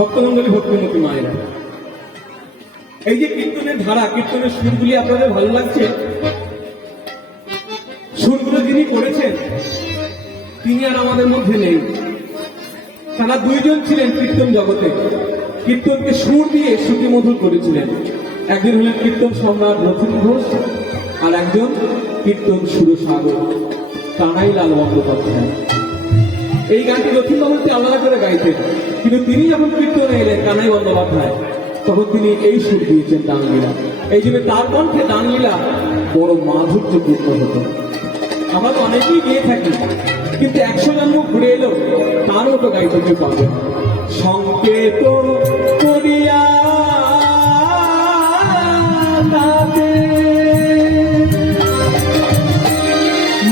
ভক্তমন্ডলী, ভক্তিমতী মায়েরা, এই যে কীর্তনের ধারা, কীর্তনের সুরগুলি আপনাদের ভালো লাগছে? সুরগুলো যিনি করেছেন তিনি আর আমাদের মধ্যে নেই। তারা দুইজন ছিলেন কীর্তন জগতে, কীর্তনকে সুর দিয়ে শ্রুতিমধুর করেছিলেন। একজন হলেন কীর্তন সম্রাট রথীন ঘোষ, আর একজন কীর্তন সুরসাগর কানাইলাল বন্দ্যোপাধ্যায়। এই গানটি রথীনবাবুটি আলাদা করে গাইতেন, কিন্তু তিনি যখন কীর্তনে এলেন কানাই বন্দ্যোপাধ্যায়, তখন তিনি এই সুর দিয়েছেন দানলীলা। এই জন্য তার কণ্ঠে দানলীলা বড় মাধুর্যপূর্ণ হতো। আমরা তো অনেকেই গিয়ে থাকি, কিন্তু 100 জন্ম ঘুরে এলো তারও তো গাইতে কেউ পাবে। সংকেত করিয়া তাতে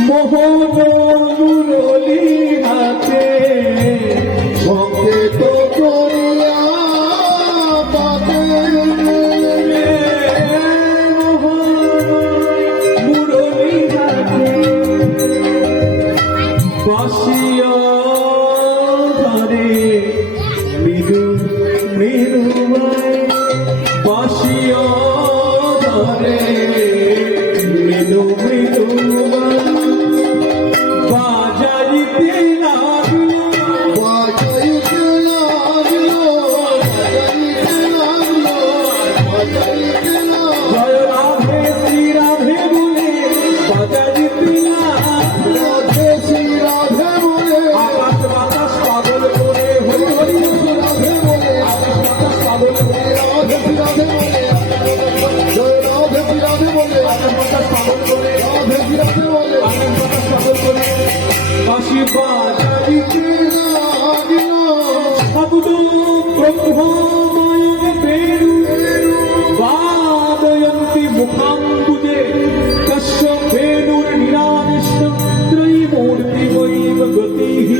মোহন মুরলী হাতে, সংকেত করিয়া তাতে মোহন মুরলী হাতে বাসিয়া ধরে মৃদু মৃদুময়, বাসিয়া ধরে মৃদু মৃদুময়, বাজাইতে লাগলো বাজাইতে লাগলো, বাজাইতে লাগলো, বাজাইতে লাগলো। জয় রাধে শ্রী রাধে বলে বাজাইতে লাগলো, রাধে শ্রী রাধে বলে, আকাশ বাতাস পাগল করে হরি হরি, রাধে বলে, আকাশ বাতাস পাগল করে রাধে শ্রী রাধে বলে, জয় রাধে শ্রী রাধে বলে, আকাশ বাতাস পাগল করে রাধে শ্রী রাধে বলে, আকাশ বাতাস পাগল করে বাঁশি বাজাইতে লাগলো। শব্দ ব্রহ্মময় বেণু বাদয়ন্তি মুখাম্বুজে তস্য বেণুর নিরামিষ ত্রয়ীমূর্তিময়ীব গতিঃ।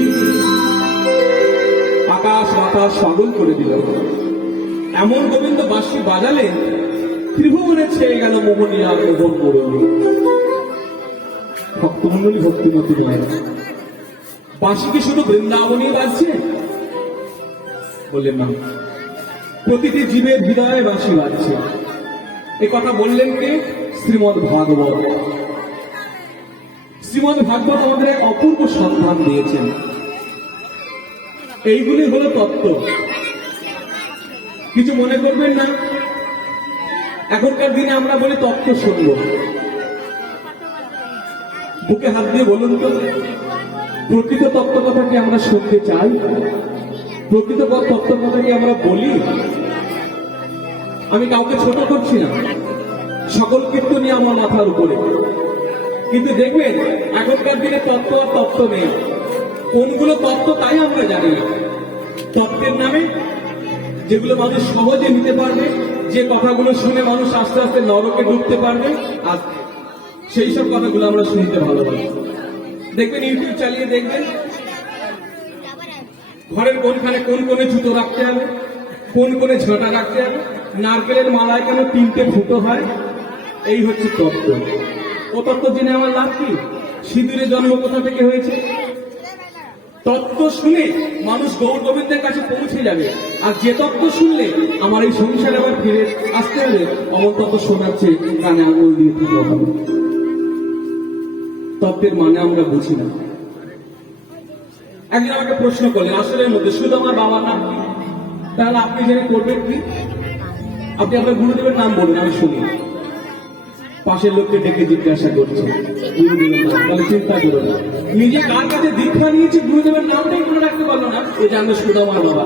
আকাশ বাতাস পাগল করে দিল। এমন গোবিন্দ বাঁশি বাজালেন, ত্রিভুবনে ছেয়ে গেল মোহনীয়া মোহন মুরলী। ভক্তমন্ডলী, ভক্তিমতী মায়েরা, বাঁশি কি শুধু বৃন্দাবনই বাজছে? বললেন না, প্রতিটি জীবের হৃদয়ে বাঁশি বাজছে। এ কথা বললেন কে? শ্রীমদ্ ভাগবত। শ্রীমদ্ ভাগবত আমাদের এক অপূর্ব সন্ধান দিয়েছেন। এইগুলি হলো তত্ত্ব। কিছু মনে করবেন না, এখনকার দিনে আমরা বলি তত্ত্ব শুনবো। বুকে হাত দিয়ে বলুন তো, প্রকৃত তত্ত্ব কথা কি আমরা শুনতে চাই? প্রকৃত তত্ত্ব কথা কি আমরা বলি? আমি কাউকে ছোট করছি না, সকল কীর্তনই আমার মাথার উপরে। কিন্তু দেখবেন এখনকার দিনে তত্ত্ব আর তত্ত্ব নেই। কোনগুলো তত্ত্ব তাই আমরা জানি না। তত্ত্বের নামে যেগুলো মানুষ সহজে নিতে পারবে, যে কথাগুলো শুনে মানুষ আস্তে আস্তে নরকে ঢুকতে পারবে, আর সেই সব কথাগুলো আমরা শুনতে ভালোবাসি। দেখবেন ইউটিউব চালিয়ে দেখবেন, ঘরের কোনখানে কোন কোনে জুতো রাখতে হবে, কোন কোনে ঝাঁটা রাখতে হবে, নারকেলের মালায় কেন 3টে ফুটো হয়। এই হচ্ছে তত্ত্ব। ও তত্ত্ব জেনে আমার লাভ কি? সিঁদুরের জন্ম কোথা থেকে হয়েছে? তত্ত্ব শুনে মানুষ গৌর গোবিন্দের কাছে পৌঁছে যাবে। আর যে তত্ত্ব শুনলে আমার এই সংসারে আবার ফিরে আসতে হবে, অমন তত্ত্ব শোনাচ্ছে কানে আঙুল দিয়ে দিতে হবে। তত্ত্বের মানে আমরা বুঝি না। একজন আমাকে প্রশ্ন করলেন, আসলে মধ্যে শুধু আমার বাবার নাম কি? তাহলে আপনি জেনে করবেন কি? আপনি আপনার গুরুদেবের নাম বলুন, আমি শুনি। পাশের লোককে ডেকে জিজ্ঞাসা করছে গুরুদেবের নাম, তাহলে চিন্তা করো না। নিজে কার কাছে দীক্ষা নিয়েছে গুরুদেবের নামটাই মনে রাখতে পারলো না, এই যে আমরা শুধু আমার বাবা,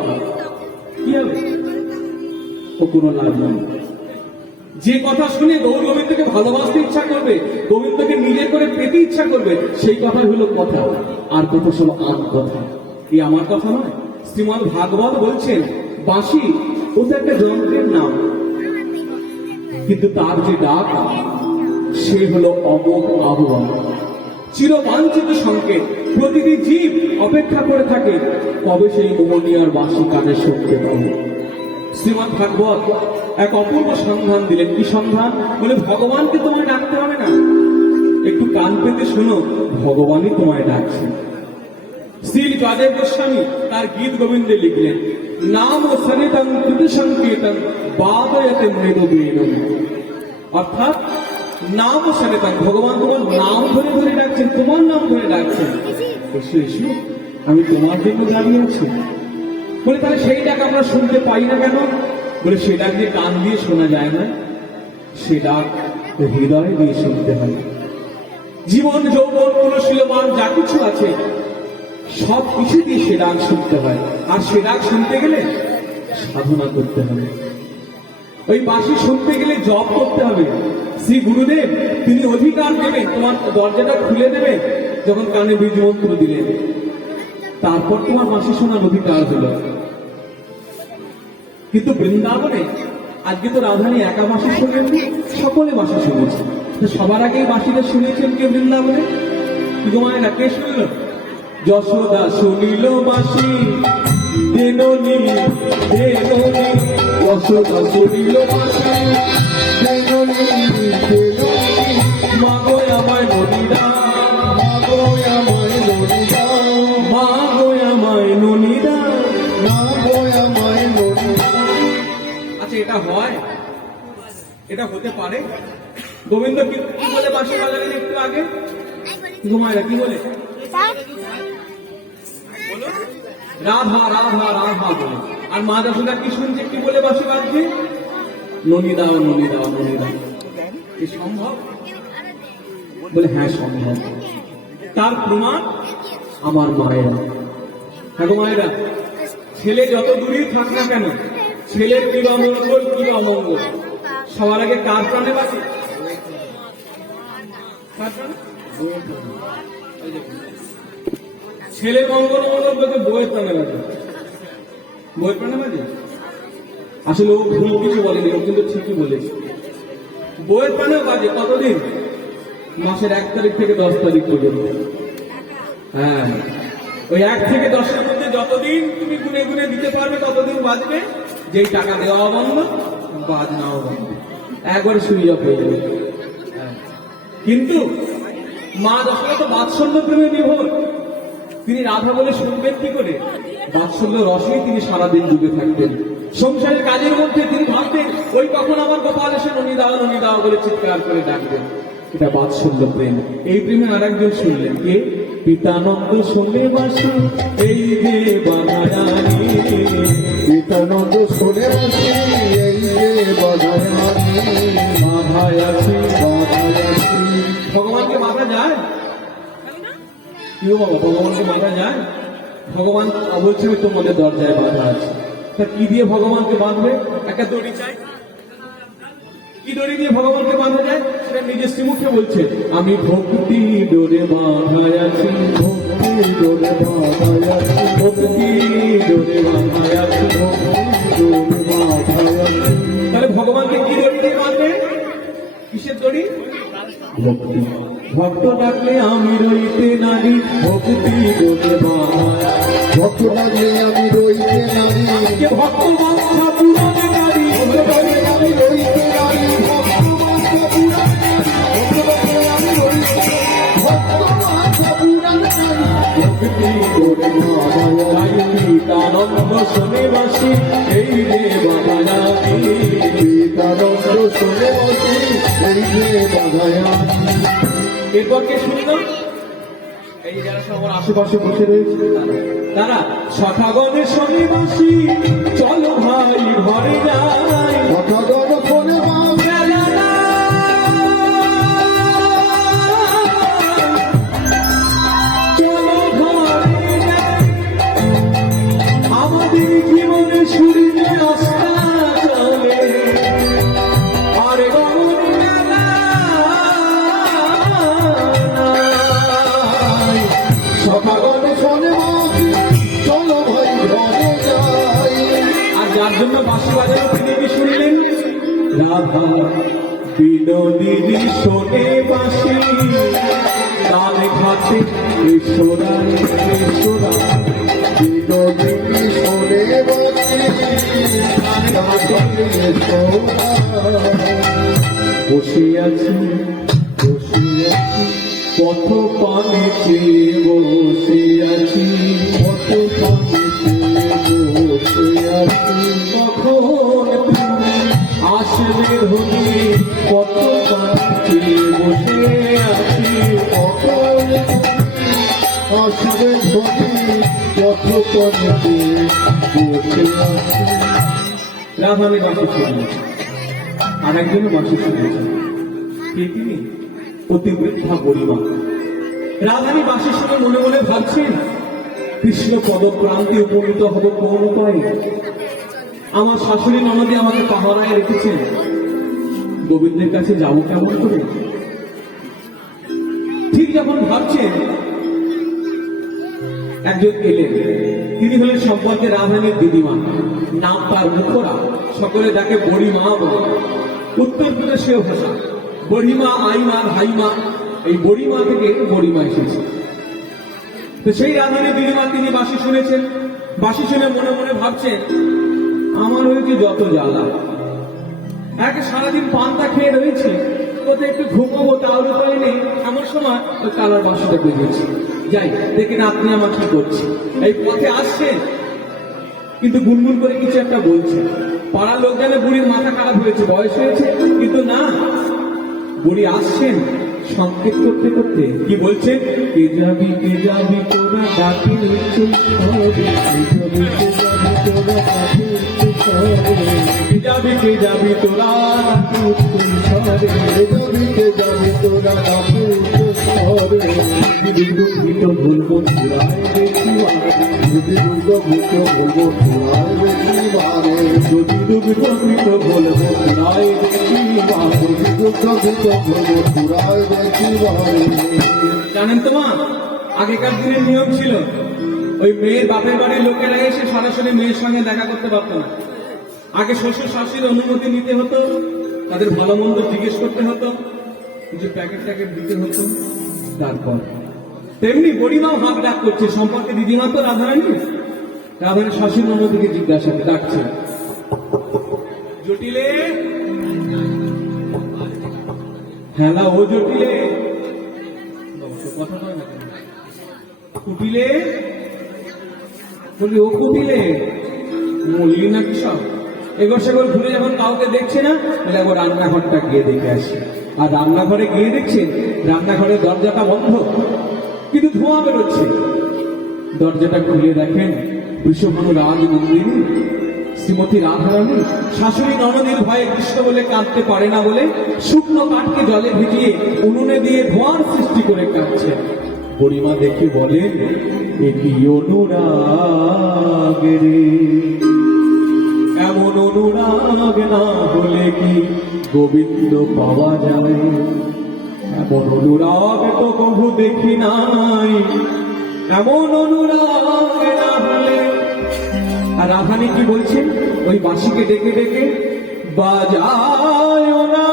কি হবে? ও কোনো লাভ নেই। যে কথা শুনে গৌর গোবিন্দকে ভালোবাসতে ইচ্ছা করবে, গোবিন্দকে নিজে করে পেতে ইচ্ছা করবে, সেই কথাই হলো কথা। আর কথা সব আম কথা, এই আমার কথা নয়। শ্রীমদ্ ভাগবত বলছেন বাঁশি ও তো একটা যন্ত্রের নাম, কিন্তু তার যে ডাক সে হলো অমোঘ আহ্বান, চিরবাঞ্ছিত সংকেত। প্রতিটি জীব অপেক্ষা করে থাকে কবে সেই মোহনীয়ার বাঁশি কানে শুনতে পাবে। শ্রীমদ্ ভাগবত এক অপূর্ব সন্ধান দিলেন। কি সন্ধান? বলে ভগবানকে তোমায় ডাকতে হবে না, একটু কান পেতে শোনো, ভগবানই তোমায় ডাকছে। শ্রীল কাদের গোস্বামী তার গীত গোবিন্দে লিখলেন, নাম ও সনিতং কৃত সংকেতং বাদয়তে মৃদু বেণম। অর্থাৎ নাম ও সনিতং, ভগবান তোমার নাম ধরে ধরে ডাকছেন, তোমার নাম ধরে ডাকছেন, এসো এসো আমি তোমার জন্য দাঁড়িয়ে আছি। বলে তাহলে সেই ডাক আমরা শুনতে পাই না কেন? বলে সে ডাক দিয়ে কান দিয়ে শোনা যায় না, সে ডাক হৃদয় দিয়ে শুনতে হয়। জীবন যৌবন অনুশীলমান যা কিছু আছে সব কিছু দিয়ে সে ডাক শুনতে হয়। আর সে ডাক শুনতে গেলে সাধনা করতে হবে। ওই বাঁশি শুনতে গেলে জপ করতে হবে। শ্রী গুরুদেব তিনি অধিকার দেবেন, তোমার দরজাটা খুলে দেবেন যখন কানে বীজ মন্ত্র দিলেন, তারপর তোমার বাঁশি শোনার অধিকার হলো। কিন্তু বৃন্দাবনে আজকে তো রাধারানী একা বাঁশি শোনেননি, সকলে বাঁশি শুনেছে। তো সবার আগেই বাঁশিটা শুনেছেন কে বৃন্দাবনে? তোমায় কে শুনল? যশোদা শুনিল বাঁশি দেননি দেননি, যশোদা শুনিল বাঁশি দেননি দেননি, মা গো আমায় ননিদা, মা গো আমায় ননিদা, মা গো আমায় ননিদা। মা গো আমায় ননিদা। আচ্ছা এটা হয়? এটা হতে পারে? গোবিন্দ কি কি বলে বাঁশি বাজালেন একটু আগে? ঘুমায়রা কি বলে? বলো, রাধা রাধা রাধা বলে। আর মা যশোদা কি শুনছে কি বলে বাঁশি বাজছে? ননিদা ননিদা ননিদা। কি সম্ভব? বলে হ্যাঁ সম্ভব। তার প্রমাণ আমার মায়েরা। হ্যাঁ গো মায়েরা, ছেলে যত দূরেই থাক না কেন, ছেলের কি বা মঙ্গল কি বা অমঙ্গল সবার আগে কার প্রাণে বাজে? কার প্রাণে? ছেলে মঙ্গল মঙ্গল বলতে বইয়ের প্রাণে বাজে। বইয়ের প্রাণে বাজে? আসলে ও ভুল কিছু বলেনি, ও কিন্তু ঠিকই বলেছে। বইয়ের প্রাণেও বাজে কতদিন? মাসের 1 তারিখ থেকে 10 তারিখ পর্যন্ত। হ্যাঁ, ওই 1 থেকে 10-এর মধ্যে যতদিন তুমি গুনে গুনে দিতে পারবে ততদিন বাজবে। যেই টাকা দেওয়া বন্ধ, বাজনাও বন্ধ, একবার সুইচ অফ হয়ে যাবে। কিন্তু মা যশোদা তো বাৎসল্য প্রেমে বিভোর। তিনি রাধা বলে শুনবেন কি করে? বাৎসল্য রসেই তিনি সারাদিন ডুবে থাকতেন। সংসারের কাজের মধ্যে তিনি ভাবতেন ওই কখন আমার গোপাল এসে ননি দাও বলে চিৎকার করে ডাকবেন। এটা বাৎসল্য প্রেম। এই প্রেমে আর একজন শুনলেন কে? পিতানন্দ শোনে বাসি এই যে বাধায়ানি, পিতানন্দ শোনে বাঁশি এই যে বাধায়ানি, বাধায় আছি। বাধায়ানি। ভগবানকে বাধা যায়? কি গো বাবা, ভগবানকে বাধা যায়? ভগবান বলছে আমি তোমাদের দরজায় বাধা আছে। তা কি দিয়ে ভগবানকে বাঁধবে? একটা দড়ি চাই। কি দড়ি দিয়ে ভগবানকে বাঁধা যায়? সেটা নিজের শ্রীমুখে বলছে, আমি ভক্তি ডোরে বাঁধায় আছি, ভক্তি ডোরে বাধায়ানি, ভক্তি ডোরে বাঁধায় আছি। ভক্তি ডোরে বাধায়ানি। তাহলে ভগবানকে কি দড়ি দিয়ে বাঁধবে? কিসের দড়ি? ভক্তি। ভক্ত ডাকলে আমি রইতে নারী, ভক্তি ডোরে বাঁধায়। ভক্ত ডাকলে আমি রইতে নারী, কে ভক্ত বাঞ্ছা পূরণে নারী, ভক্ত ডাকলে আমি রইতে নারী, ভক্ত বাঞ্ছা পুরাণে নারী, ভক্ত ডাকলে আমি রইতে নারী, ভক্ত বাঞ্ছা পুরাণে নারী, ভক্তি ডোরে বাধায়ানি। পিতানন্দ শোনে বাসি এই রে বাধায়ানি। পিতানন্দ শোনে বাঁশি এই যে বাধায়ানি। এরপর কে শুনলাম? এই যে যারা সব আমার আশেপাশে বসে রয়েছে তারা সখাগণের শোনে বাসি, চলো ভাই ঘরে যাই। কথাগণ শোনে বাঁশি, বেলা নাই, চলো ঘরে যাই। আমাদের জীবনে সূর্যে অস্তা চলে, আর গগনে মেলা নাই। সখাগণ শোনে বাঁশি, চলো ভাই ঘরে যাই। আর যার জন্য বাঁশি বাজানো তিনি কি শুনলেন? রাধা বিনোদিনী শোনে বাঁশি, তাল খাতে ঈশ্বরা ঈশ্বরা। বিনোদিনী শোনে বাঁশি, তালে সোনা। বসে আছি বসে আছি পথ পানে চেয়ে বসে আছি, বাসিবে ধরি পথপথে বসে আছি। রাধারানী বাসি শুনলেন, আর একজনও বাসি শুনেছেন। কে তিনি? অতিবৃদ্ধা বুড়িমা। রাধারানী বাসি শুনে মনে মনে ভাবছেন, কৃষ্ণ পদপ্রান্তে উপনীত হব কোন উপায়ে? আমার শাশুড়ি ননদী আমাকে পাহারায় রেখেছেন, গোবিন্দের কাছে যাবো কেমন করে? ঠিক যখন ভাবছেন, একজন এলেন। তিনি হলেন সম্পর্কে রাধারানীর দিদিমা, নাম তার মুখরা, সকলে তাকে বড়িমা বলে। উত্তর প্রদেশীয় ভাষা, বড়িমা, আইমা, ভাইমা, এই বড়িমা থেকে বড়িমা এসেছে। তো সেই রাধারানীর দিদিমা তিনি বাসি শুনেছেন। বাসি শুনে মনে মনে ভাবছেন, আমার হয়েছে যত জ্বালা, এক সারাদিন পান্তা খেয়ে রয়েছে, কোথায় একটু ঘুমাবো তাহলে করে নেই, এমন সময় ওই কালার বাসটা বেজেছে। যাই দেখি না আপনি আমার কি করছে। এই পথে আসছেন, কিন্তু গুনগুন করে কিছু একটা বলছে। পাড়ার লোক জানে বুড়ির মাথা খারাপ হয়েছে, বয়স হয়েছে, কিন্তু না, বুড়ি আসছেন সংকেত করতে করতে কি বলছেন, কে যাবি তোরা ডাকি উচ্চ স্বরে, কে যাবি তোরা ডাকি উচ্চ স্বরে, তোরা ডাকি উচ্চ স্বরে, দুঃখিত ভুলবো ঘুরায় দেখিবারে, যদি দুর্গভূত বলবো তোরাই দেখিবারে, যদি দুঃখিত বলবো ঘুরায় দেখিবারে, দুর্গভূত বলবো তোরাই দেখিবারে। জানেন তো মা, আগেকার দিনের নিয়ম ছিল, ওই মেয়ের বাপের বাড়ির লোকেরা এসে সরাসরি মেয়ের সঙ্গে দেখা করতে পারতো না। আগে শ্বশুর শাশুড়ির অনুমতি নিতে হতো, তাদের ভালো মন্দ জিজ্ঞেস করতে হতো, কিছু প্যাকেট ট্যাকেট দিতে হতো, তারপর তেমনি বড়িমাও হাত ডাক করছে। সম্পর্কে দিদিমা তো রাধারানী, রাধারানী শাশুড়ির অনুমতিকে জিজ্ঞাসা ডাকছে, জটিলে, হ্যালা ও জটিলে, কথা কয় না কেন? কুটিলে, বলি ও কুটিলে, মল্লি না কি সব এগোর সেগোর ঘুরে যখন কাউকে দেখছে না, তাহলে একবার রান্নাঘরটা গিয়ে দেখে আসে। আর রান্নাঘরে গিয়ে দেখছেন, রান্নাঘরের দরজাটা বন্ধ, কিন্তু ধোঁয়া বেরোচ্ছে। দরজাটা খুলে দেখেন, বৃষভানু রাজনন্দিনী শ্রীমতী রাধারানী শাশুড়ি ননদীর ভয়ে কৃষ্ণ বলে কাঁদতে পারে না বলে শুকনো কাঠকে জলে ভিজিয়ে উনুনে দিয়ে ধোঁয়ার সৃষ্টি করে কাঁদছে। বুড়িমা দেখে বলেন, এ কি অনুরাগ রে, এমন অনুরাগ না হলে কি গোবিন্দ পাওয়া যায়? এমন অনুরাগ তো কভু দেখি নাই, এমন অনুরাগ না হলে। আর রাধারানী কি বলছেন, ওই বাঁশিকে ডেকে ডেকে, বাজায় না,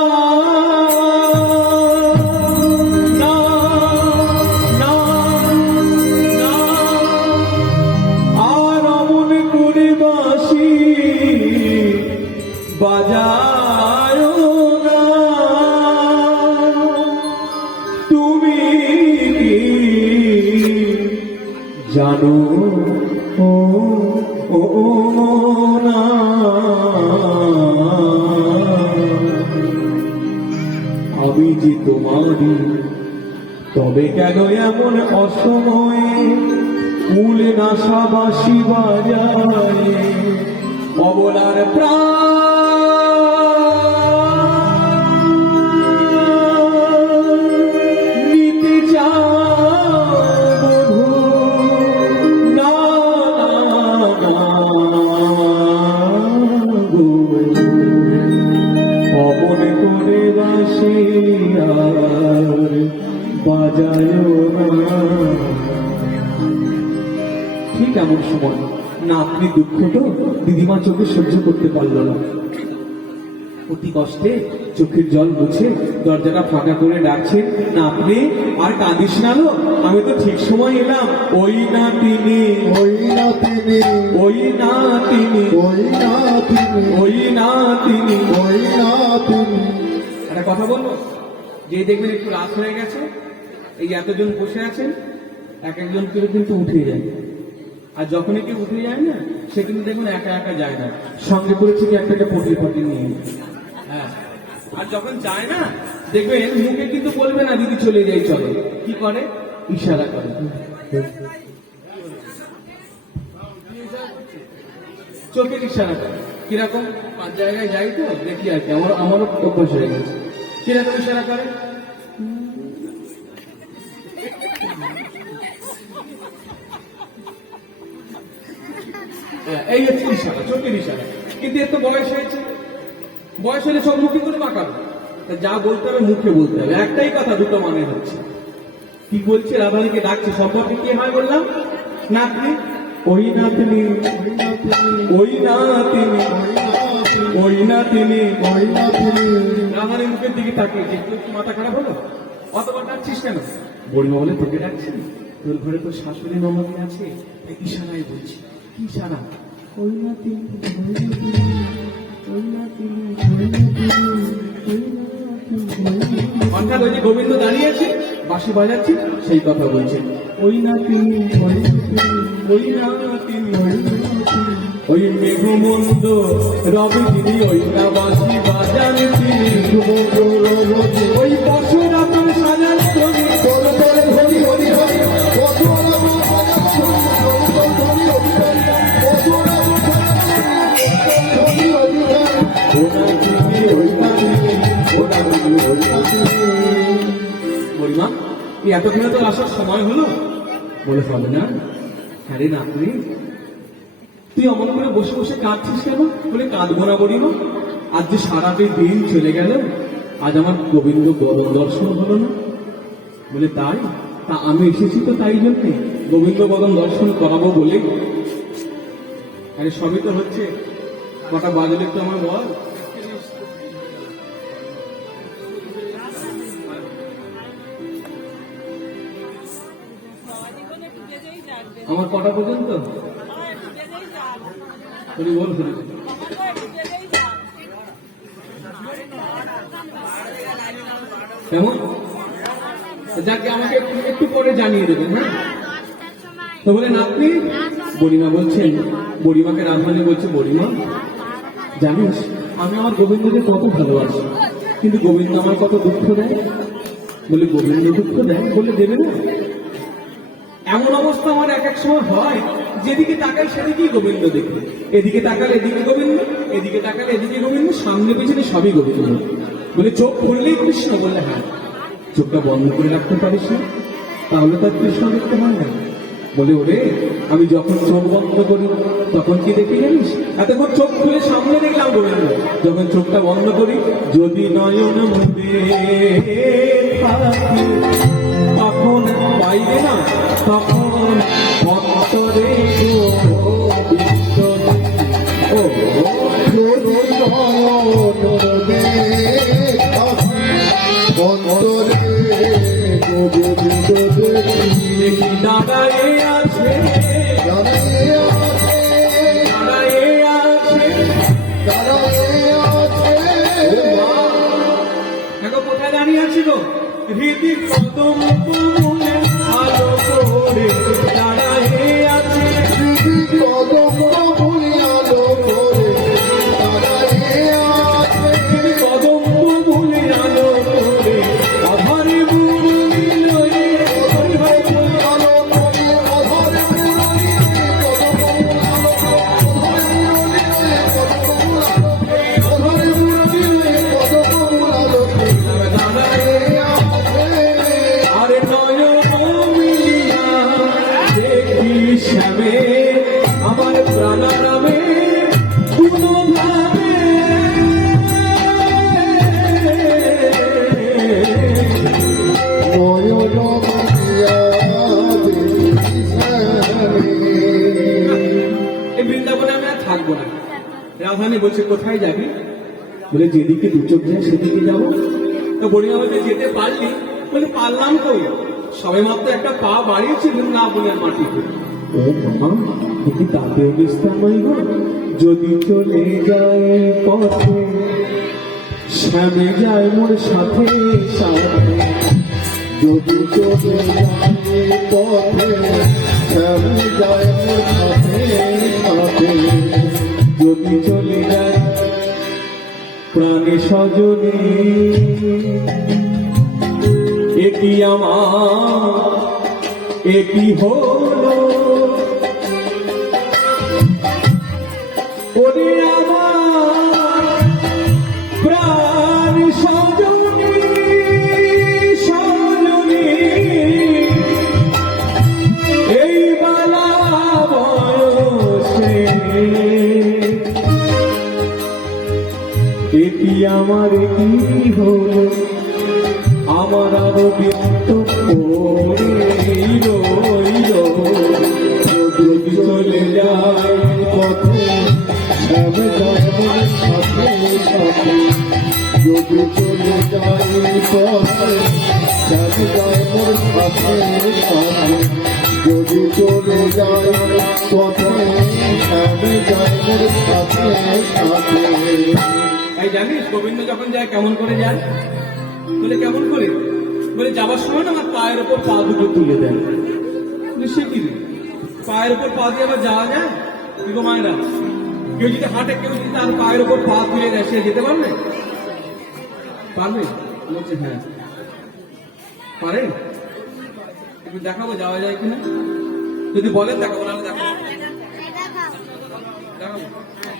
না, না, না, আর অমন করে বাঁশি বাজায় না, তুমি কি জানো ও ও না, আমি যে তোমারই, তবে কেন এমন অসময়ে কুল নাশা বাঁশি বাজায়, অবলার প্রাণ নিতে চাও বধূ, না, না, গো, অমন করে বাঁশি আর বাজায় না। ঠিক এমন সময় না আপনি দুঃখ তো দিদিমা চোখে সহ্য করতে পারলো না, অতি কষ্টে চোখের জল মুছে দরজাটা ফাঁকা করে ডাকছেন, না আপনি আর কাঁদিস না লো, আমি তো ঠিক সময় এলাম। ওই না তিনি, ওই না তিনি, ওই না তিনি, ওই না তিনি, ওই না তিনি, ওই না তিনি। একটা কথা বলবো, যে দেখবেন একটু রাত হয়ে গেছে, এই এতজন বসে আছেন, এক একজন করে কিন্তু উঠে যায়। আর যখনই কেউ উঠে যায় না, সে কিন্তু দেখুন একা একা যায় না, সঙ্গে করেছে কি একটা পটি পটি নিয়ে। হ্যাঁ, আর যখন যায় না দেখবেন মুখে কিন্তু বলবে না দিদি চলে যাই চলো, কি করে, ইশারা করে। চোখের ইশারাটা কিরকম? 5 জায়গায় যাই তো দেখি আর কি, আমারও অভ্যাস হয়ে গেছে। কিরকম ইশারা করে? এই হচ্ছে ইশারা, চোখের ইশারা। কিন্তু এর তো বয়স হয়েছে, বয়স হলে সব মুখে করে পাকাবে। তা যা বলতে হবে মুখে বলতে হবে। একটাই কথা, দুটো মানে হচ্ছে। কি বলছে? রাধানীকে ডাকছে, সম্পর্কে কি হয় বললাম? নাতনি। ওই নাতনি, ওই নাতনি, ওই নাতনি, ওই নাতনি। রাধানী মুখের দিকে তাকিয়েছে। একটু একটু মাথা খারাপ হলো? অতবার ডাকছিস কেন? বলবো বলে তোকে ডাকছি। তোর ঘরে তো শাশুড়ি ননদি আছে, তাই ইশারায় বলছি। কি ইশারা? ওই নাতনি, ওই নাতনি, ওই নাতনি, ওই নাতনি, ওই নাতনি। অর্থাৎ ওই যে গোবিন্দ দাঁড়িয়েছে, বাঁশি বাজাচ্ছে, সেই কথা বলছে। ওই নাতনি, ওই নাতনি, ওই নাতনি, ওই নাতনি, ওই মেঘমন্দ রবি তিনি, ওই না বাঁশি বাজান তিনি, ওই বছরা তোর সাজান তুমি। তোর তোরে হরি হরি হরি, কত রাম তোর হরি হরি হরি, কত রাম হরি হরি হরি। ও নাতনি, ওই নাতনি, ও নাতনি, ওই নাতনি। বলিমা, এই এতক্ষণে তো আসার সময় হলো। বলে হবে না? আরে নাতনি, তুই অমন করে বসে বসে কাঁদছিস কেন? বলে কাঁদবো না বলিমা, আজ যে সারাটি দিন চলে গেল, আজ আমার গোবিন্দ বদন দর্শন হলো না। বলে তাই? তা আমি এসেছি তো তাই জন্যে, গোবিন্দ বদন দর্শন করাবো বলে। আরে সবই তো হচ্ছে, কটা বাজলে তো আমার বল। আমার কটা পর্যন্ত? তুমি বল শুনি। কেমন? যাকে আমাকে একটু পরে জানিয়ে দেবেন। হ্যাঁ, তো বলে নাতনি, বড়িমা বলছেন, বড়িমাকে রাজধানী বলছে, বড়িমা জানিস আমি আমার গোবিন্দকে কত ভালোবাসি, কিন্তু গোবিন্দ আমার কত দুঃখ দেয়। বলে গোবিন্দ দুঃখ দেয়? বলে দেবে না। এমন অবস্থা আমার এক এক সময় হয়, যেদিকে তাকাই সেদিকেই গোবিন্দ দেখি। এদিকে তাকালে এদিকে গোবিন্দ, এদিকে তাকালে এদিকে গোবিন্দ, সামনে পেছনে সবই গোবিন্দ। বলে চোখ খুললেই কৃষ্ণ। বলে হ্যাঁ। চোখটা বন্ধ করে রাখতে পারিস না? তাহলে তার কৃষ্ণ দেখতে হয় না। বলে ওরে, আমি যখন চোখ বন্ধ করি তখন কি দেখি জানিস? এতক্ষণ চোখ খুলে সামনে দেখলাম গোবিন্দ, যখন চোখটা বন্ধ করি, যদি নয়ন মুদে থাকি তখন পাইবে না, তখন অন্তরে গোবিন্দ। ও যদি নয়ন দেখি অন্তরে গোবিন্দ দেখি। দেখি দাঁড়ায়ে আছে, দাঁড়ায়ে আছে, দাঁড়ায়ে আছে, দাঁড়ায়ে আছে। দেখো কোথায় দাঁড়িয়ে আছি গো? হৃদি কদম কমলে আলো করে দাঁড়ায়ে আছে। হৃদি কদম কমলে আলো করে দাঁড়ায়ে আছে। হৃদি কদম কমলে আলো করে অধরে মুরলি লয়ে, আলো করে অধরে মুরলি, অধরে মুরলি কদম আলো দাঁড়ায়ে আরে নয়ন মিলিয়া দেখি শ্যামে আমার প্রাণারামে কোনো ভাবে। নয়ন মিলিয়া দেখি শ্যামে। এই বৃন্দাবনে আমি আর থাকবো না। রাধানী বলছে কোথায় যাবি? বলে যেদিকে দু চোখ যায় সেদিকে যাবো। তো বড়িমা বলছে যেতে পারলি? বলে পারলাম কই, সবে মাত্র একটা পা বাড়িয়েছি বৃন্দাবনের মাটিতে। ও মা, তুমি তাতেও বিস্তার নই গো। যদি চলে যায় পথে শ্যামে যায় মোর সাথে সাথে, যদি চলে যায় পথে শ্যামে যায় মোর সাথে সাথে। যদি চলে যায় প্রাণে স্বজনে, এ কি আমার এ কি হলো ওরে আমার প্রাণ সজনী সজনী এই বালা বয়সে এ কি আমার কি হলো আমার আরো বিত্ত যদি চলে যায় পথে শ্যামে যায় মোর সাথে সাথে যদি চলে যায় পথে শ্যামে যায় মোর সাথে সাথে যদি চলে যায় পথে শ্যামে যায় মোর সাথে সাথে। এই জানিস গোবিন্দ যখন যায় কেমন করে যায়? বলে কেমন করে? বলে যাবার সময় না আমার পায়ের ওপর পা দুটো তুলে দেন। সে কি রে? পায়ের ওপর পা দিয়ে আবার যাওয়া যায়? কি গো মায়েরা, কেউ যদি হাঁটে, কেউ যদি তার পায়ের ওপর পা তুলে দেয়, সে যেতে পারবে? পারবে? বলছে হ্যাঁ পারে। একটু দেখাবো যাওয়া যায় কিনা, যদি বলেন দেখাবো, নাহলে দেখাবো। দেখাবো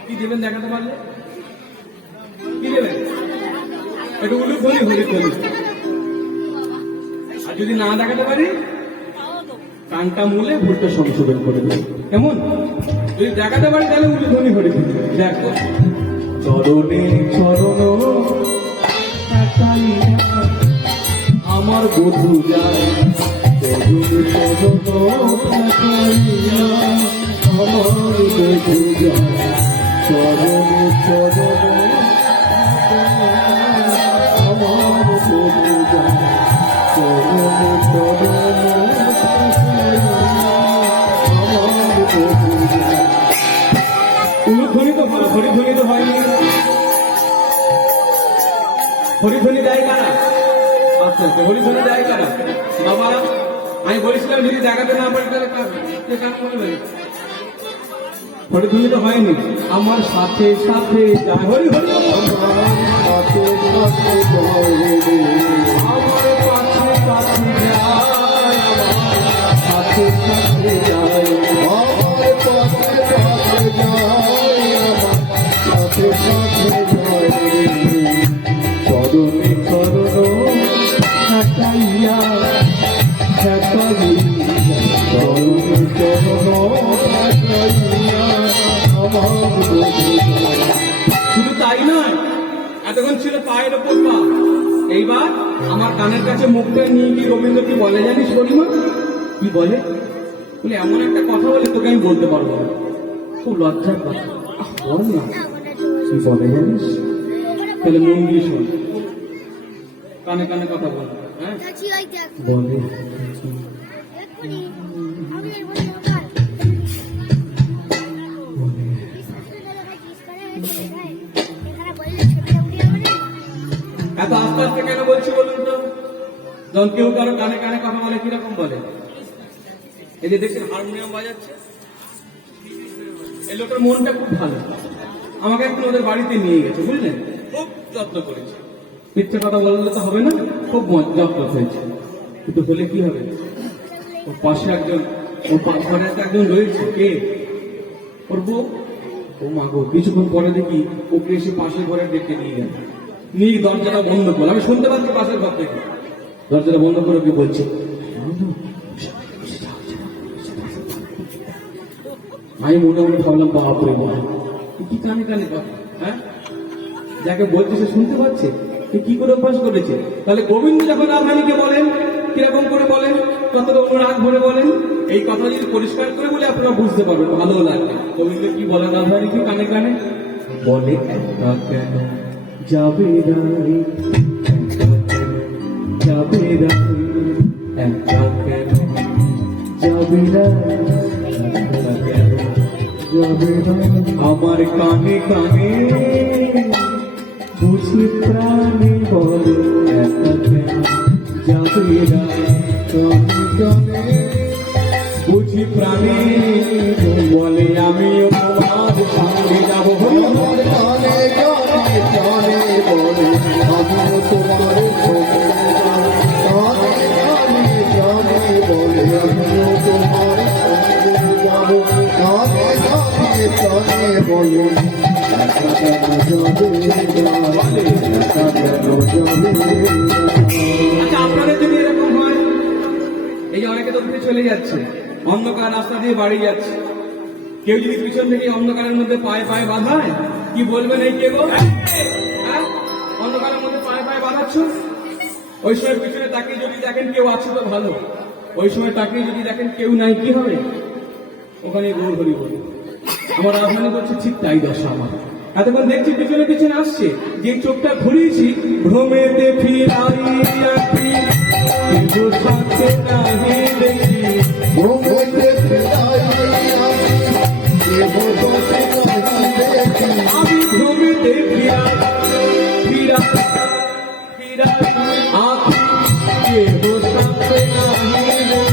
কি দেবেন দেখাতে পারলে? কি দেবেন? একটু উলুক বলি, হলি বলি। আর যদি না দেখাতে পারি, কানটা মুলে ভুলটা সংশোধন করে দেবে। কেমন? যদি দেখাতে পারি তাহলে উলুধ্বনি হরি বলি। দেখো চরণে চরণ আমার বধূ যায়, চরণে চরণ আমার বধূ যায়, চরণে চরণ আমার বধূ যায়, চরণে চরণ উলুধ্বনি তো ভালো, হরিধ্বনি তো হয়নি। হরিধ্বনি দেয় কারা? আচ্ছা আচ্ছা, হরিধ্বনি দেয় কারা? বাবারা, আমি বলেছিলাম যদি দেখাতে না পারি তাহলে কাজ করবে। হরিধ্বনি তো হয়নি। আমার সাথে সাথে যায় হরি হরি, আমার সাথে সাথে জয় রে, আমার পাশে পাশে যায়, আমার সাথে সাথে যায়, আমার পথে পথে যায়, আমার সাথে সাথে জয় রে, চরণে চরণ হাটাইয়া হাটাইয়া চরণে চরণ হাটাইয়া আমার বধূ যায়। শুধু তাই নয়, এতক্ষণ ছিল পায়ের ওপর পা, এইবার আমার কানের কাছে মুখটা নিয়ে কি গোবিন্দ কি বলে জানিস গরিমা? কি বলে? বলে এমন একটা কথা বলে তোকে আমি বলতে পারবো না, খুব লজ্জার কথা। বল না কি বলে জানিস? তাহলে মন দিয়ে শোন, কানে কানে কথা বল। হ্যাঁ বলে এত আস্তে আস্তে কেন বলছি বলুন তো? যখন কেউ কারো কানে কানে কথা বলে কিরকম বলে? এই যে দেখছেন হারমোনিয়াম বাজাচ্ছে, এই লোকের মনটা খুব ভালো, আমাকে একদিন ওদের বাড়িতে নিয়ে গেছে, বুঝলেন? খুব যত্ন করেছে। মিথ্যে কথা বললে তো হবে না, খুব যত্ন হয়েছে। কিন্তু হলে কি হবে? ওর পাশে একজন, ওর ঘরে একজন রয়েছে, কে? ওর বউ। ও মা গো, কিছুক্ষণ পরে দেখি ওকে এসে পাশের ঘরে ডেকে নিয়ে গেল, নিয়ে দরজাটা বন্ধ করলো। আমি শুনতে পাচ্ছি পাশের ঘর থেকে দরজাটা বন্ধ করে কি বলছে, আমি মনে মনে ভাবলাম বাপরে বাপ, কি কানে কানে কথা। হ্যাঁ, যাকে বলছে সে শুনতে পাচ্ছে, এ কি করে অভ্যাস করেছে? তাহলে গোবিন্দ যখন রাধারানীকে বলেন, কিরকম করে বলেন, কতটা অনুরাগ ভরে বলেন, এই কথা যদি পরিষ্কার করে বলে আপনারা বুঝতে পারবেন, ভালো লাগবে। গোবিন্দ কি বলেন রাধারানীকে কানে কানে? বলে একা কেন যাবে রাই, যাবে রাই, একা কেন যাবে রাই, একা কেন যাবে রাই, আমার কানে কানে বুঝি প্রাণে বলে একা কেন যাবে রাই, কানে কানে বুঝি প্রাণে বলে আমিও তোমার সঙ্গে যাবো। আমার কানে কানে কানে বলে আমিও তোমার সঙ্গে যাব, কানে কানে কানে বলে আমিও প্রাণে বলো একা কেন যাবে না, একা কেন যাবে না। আচ্ছা আপনাদের যদি এরকম হয়, এই যে অনেকে তো উঠে চলে যাচ্ছে, অন্ধকার রাস্তা দিয়ে বাড়ি যাচ্ছে, কেউ যদি পিছন থেকে অন্ধকারের মধ্যে পায়ে পায়ে বাঁধায়, কি বলবেন এই কে গো? হ্যাঁ? অন্ধকারের মধ্যে পায়ে পায়ে বাঁধাচ্ছ? ওই সময় পিছনে তাকিয়ে যদি দেখেন কেউ আছে তো ভালো, ওই সময় তাকিয়ে যদি দেখেন কেউ নাই, কি হবে? ওখানে গৌর হরি বলি আমার রাজধানী করছে, ঠিক তাই দশা আমার। এতক্ষণ দেখছি পিছনে পিছনে আসছে, যে চোখটা ঘুরিয়েছি ভ্রমেতে ফিরাইয়াছি, কিন্তু সাথে নাহি দেখি ভ্রমতে ফিরাইয়াছি, কেহ সাথে নাহি দেখি। আমি ভ্রমেতে ফিরাই আছি, কেহ সাথে নাহি দেখি। ভ্রমতে ফিরাইয়াছি, কেহ সাথে নাহি দেখি।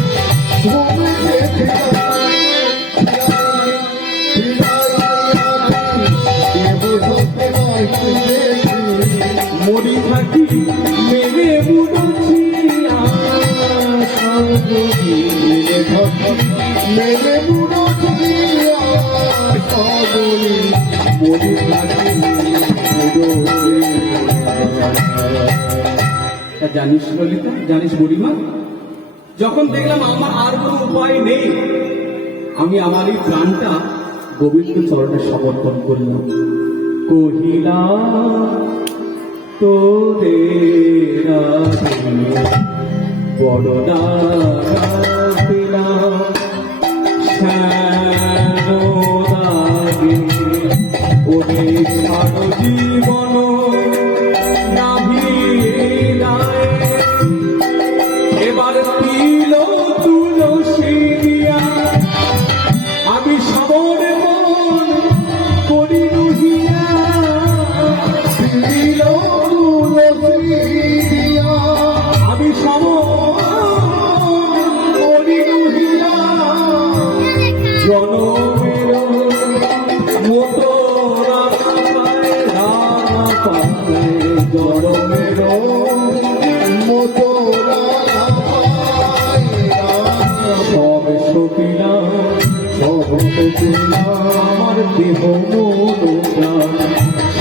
মরি থাকি মেরে বুড়ছি মেলে থাকি, মেলে বুড়ো দুনিয়া সাগরে, মরি থাকি বুড়ো দুনিয়া। জানিস ললিতা, জানিস বুড়িমা, যখন দেখলাম আমার আর কোনো উপায় নেই, আমি আমার এই প্রাণটা গোবিন্দ চরণে সমর্পণ করলাম। কহিলা তোরে বড়দা ওরে সার জীবন নাভিদায়, এবার তিল তুলসী দিয়া আমি সবরে মন করি রহিয়া। দিল তুলসী দিয়া আমি সব করি রহিলা, জনমের মতো জনমের মতো সব সপিলাম, সব পেলাম, আমার দেহ মন প্রাণ,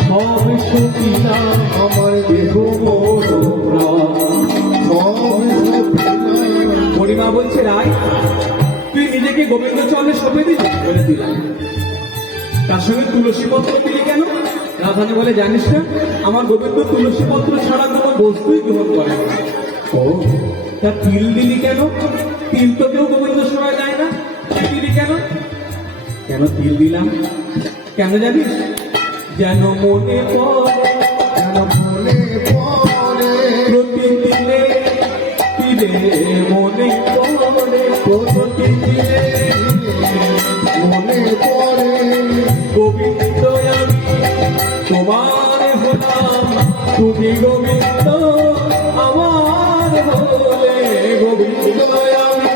সব সপিলাম, আমার দেহ মন প্রাণ। পরিমা বলছে, রায় তুই নিজেকে গোবিন্দ চরণে সঁপে দিলি? বলে দিলাম। তার সঙ্গে তুলসী পত্র দিলি কেন? রাধানী বলে, জানিস না আমার গোবিন্দ তুলসী পত্র ছাড়া কোনো বস্তুই গ্রহণ করে না। ও, তা তিল দিলি কেন? তিল তো কেউ গোবিন্দ সভায় দেয় না, তুই দিলি কেন? কেন তিল দিলাম? কেন জানিস? যেন মনে পড়ে, যেন মনে পড়ে, প্রতি দিলে তিলে মনে পড়ে, প্রতি দিলে মনে পড়ে, গোবিন্দ আমি তোমার হলাম, তুমি গোবিন্দ আমার হলে। গোবিন্দ আমি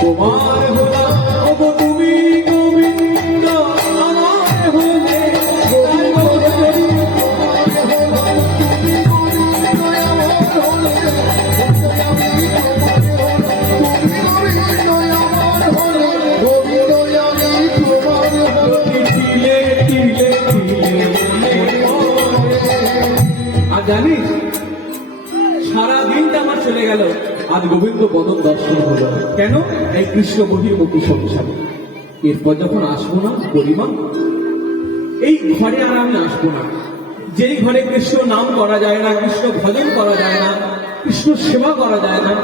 তোমার হলাম, ওগো তুমি গোবিন্দ আমার হলে। তিলে তিলে তিলে আর জানিস সারা দিনটা আমার চলে গেল, আজ গোবিন্দ বদন দর্শন হলো। কেন? এই কৃষ্ণ বহির্মুখী সংসারে। এরপর যখন আসবো না পরিমা, এই ঘরে আর আমি আসবো না। যেই ঘরে কৃষ্ণ নাম করা যায় না, কৃষ্ণ ভজন করা যায় না, কৃষ্ণ সেবা করা যায় না,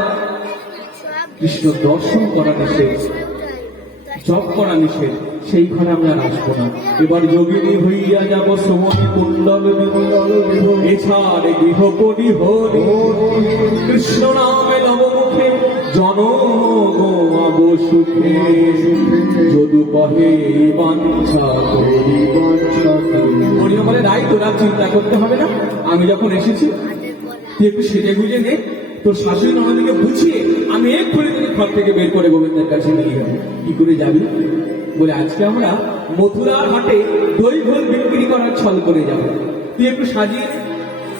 কৃষ্ণ দর্শন করা নিষেধ, জপ করা নিষেধ, সেই ঘরে আমরা আর আসবো না। এবার যোগিনী হইয়া যাব সময় কুণ্ডল এছাড় গৃহ করি হরি, কৃষ্ণ নামে নবমুখে জনম সুখে, যদু কহে বাঞ্ছা করি বাঞ্ছা করি। হরিণ বলে, রাই তোরা চিন্তা করতে হবে না, আমি যখন এসেছি তুই একটু সেজে গুজে নে, তোর শাশুড়ি ননদিকে বুঝিয়ে আমি এক্ষুনি তোকে ঘর থেকে বের করে গোবিন্দের কাছে নিয়ে যাবো। কি করে যাবি? বলে, আজকে আমরা মথুরার হাটে দই ঘোল বিক্রি করার ছল করে যাবো, তুই একটু সাজিয়ে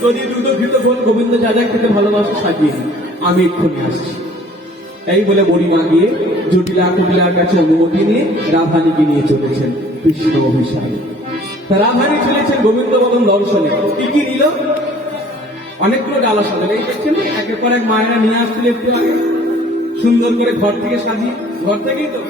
যদি দুটো ঘৃত ঘোল গোবিন্দ যা যা খেতে ভালোবাসে সাজিয়ে নি, আমি এক্ষুনি আসছি। এই বলে বুড়িমা গিয়ে জটিলা কুটিলার কাছে অনুমতি নিয়ে রাধানীকে নিয়ে চলেছেন কৃষ্ণ অভিশাপে। তা রাধানী চলেছেন গোবিন্দ বদন দর্শনে। কি কি নিল? অনেকগুলো ডালা সাজালো। এই দেখছেন একের পর এক মায়েরা নিয়ে আসছিল একটু আগে, সুন্দর করে ঘর থেকে সাজিয়ে, ঘর থেকেই তো